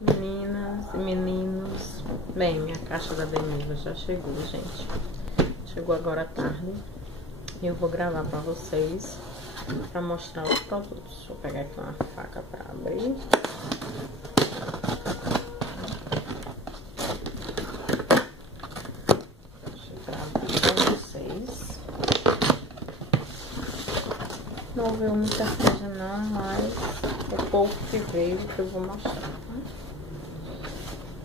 Meninas e meninos, bem, minha caixa da Denise já chegou, gente. Chegou agora à tarde. E eu vou gravar pra vocês, pra mostrar os produtos. Vou pegar aqui uma faca pra abrir. Deixa eu abrir pra vocês. Não veio muita coisa não, mas o pouco que veio que eu vou mostrar.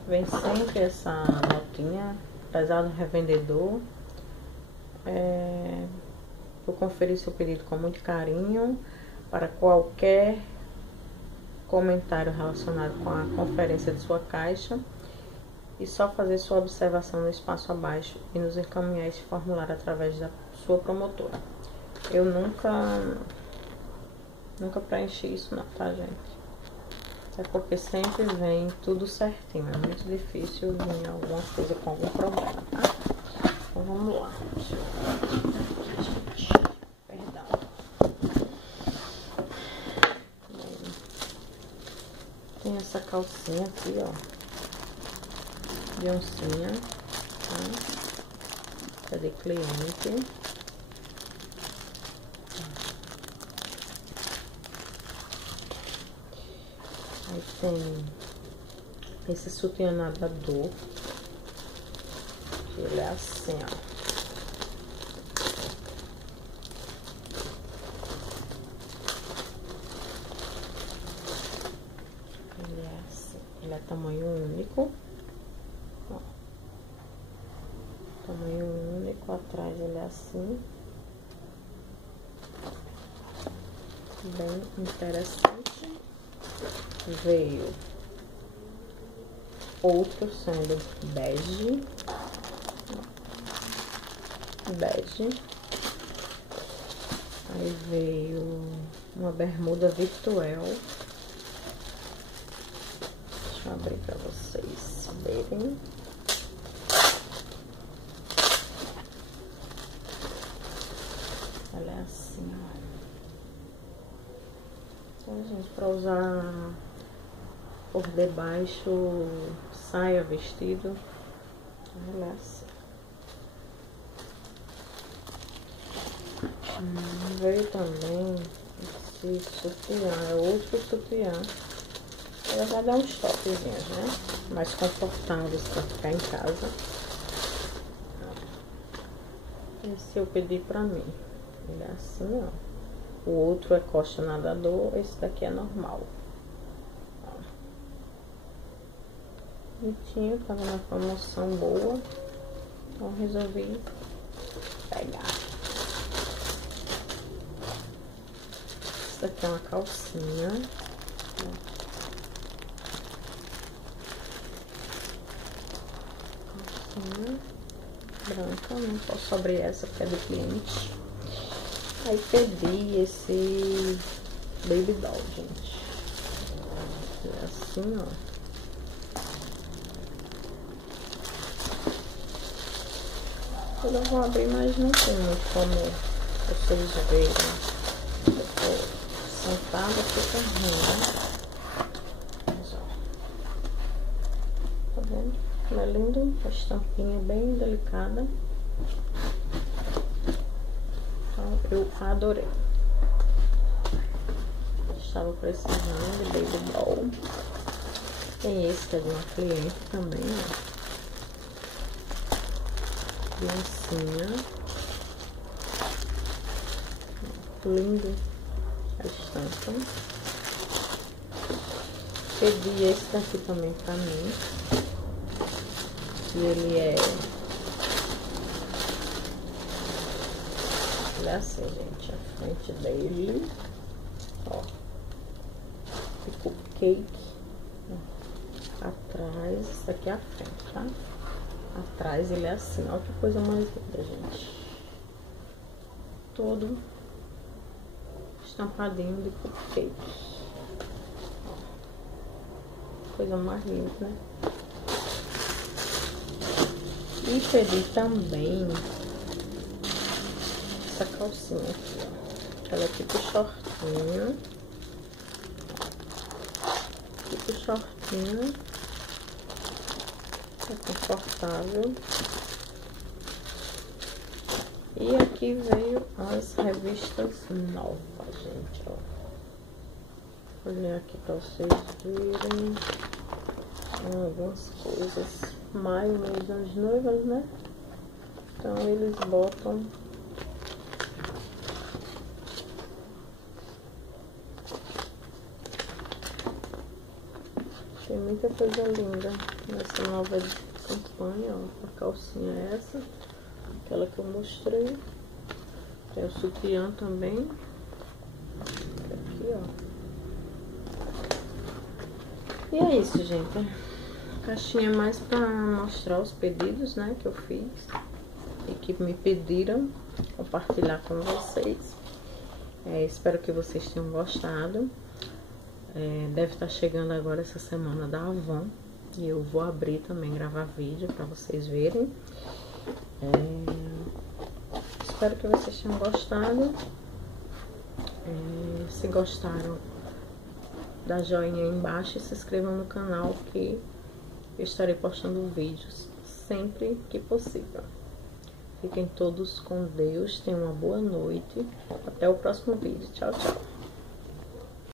Vem sempre essa notinha, apesar do revendedor. Eu conferi seu pedido com muito carinho. Para qualquer comentário relacionado com a conferência de sua caixa, e só fazer sua observação no espaço abaixo e nos encaminhar esse formulário através da sua promotora. Eu nunca preenchi isso não, tá, gente? É porque sempre vem tudo certinho, é muito difícil vir alguma coisa com algum problema, tá? Então vamos lá. Perdão. Tem essa calcinha aqui, ó, de oncinha, tá? É de cliente. Aí tem esse sutiã nadador, que ele é assim, ó. Ele é assim, ele é tamanho único, ó. Tamanho único, atrás ele é assim. Bem interessante. Veio outro sendo bege, aí veio uma bermuda virtual. Deixa eu abrir pra vocês verem. Ela é assim, ó. Então, gente, pra usar por debaixo, saia, vestido, ela é assim. Veio também esse sutiã, é outro sutiã. Na verdade é uns topzinhos, né? Mais confortáveis pra ficar em casa. Esse eu pedi pra mim. Ele é assim, ó. O outro é coxa nadador, esse daqui é normal. Bonitinho, tava na promoção boa, então resolvi pegar. Isso aqui é uma calcinha, calcinha branca, não posso abrir essa porque é do cliente. Aí pedi esse baby doll, gente. É assim, ó. Eu não vou abrir, mas não tem muito como vocês verem. Eu tô sentada, fica ruim, né? Mas, ó. Tá vendo? Como é lindo? A estampinha bem delicada. Então, eu adorei. Estava precisando de baby doll. Tem esse que é de uma cliente também, ó. Criancinha. Lindo a estampa. Pedi esse daqui também pra mim. E ele é assim, gente, a frente dele, ó, de cupcake. Atrás, isso aqui é a frente, tá? Atrás ele é assim, ó, que coisa mais linda, gente. Todo estampadinho de cupcake. Ó, coisa mais linda, né? E pedi também essa calcinha aqui, ó. Ela é tipo shortinho. muito shortinho. É confortável. E aqui veio as revistas novas, gente, ó. Vou olhar aqui pra vocês verem algumas coisas. Maio, mês das noivas, né? Então eles botam tem muita coisa linda nessa nova campanha, ó. A calcinha é essa, aquela que eu mostrei. Tem o sutiã também. Aqui, ó. E é isso, gente. A caixinha é mais pra mostrar os pedidos, né, que eu fiz e que me pediram compartilhar com vocês. Espero que vocês tenham gostado. Deve estar chegando agora essa semana da Avon e eu vou abrir também, gravar vídeo pra vocês verem. Espero que vocês tenham gostado. Se gostaram, dá joinha aí embaixo e se inscrevam no canal, que eu estarei postando vídeos sempre que possível. Fiquem todos com Deus, tenham uma boa noite. Até o próximo vídeo. Tchau, tchau.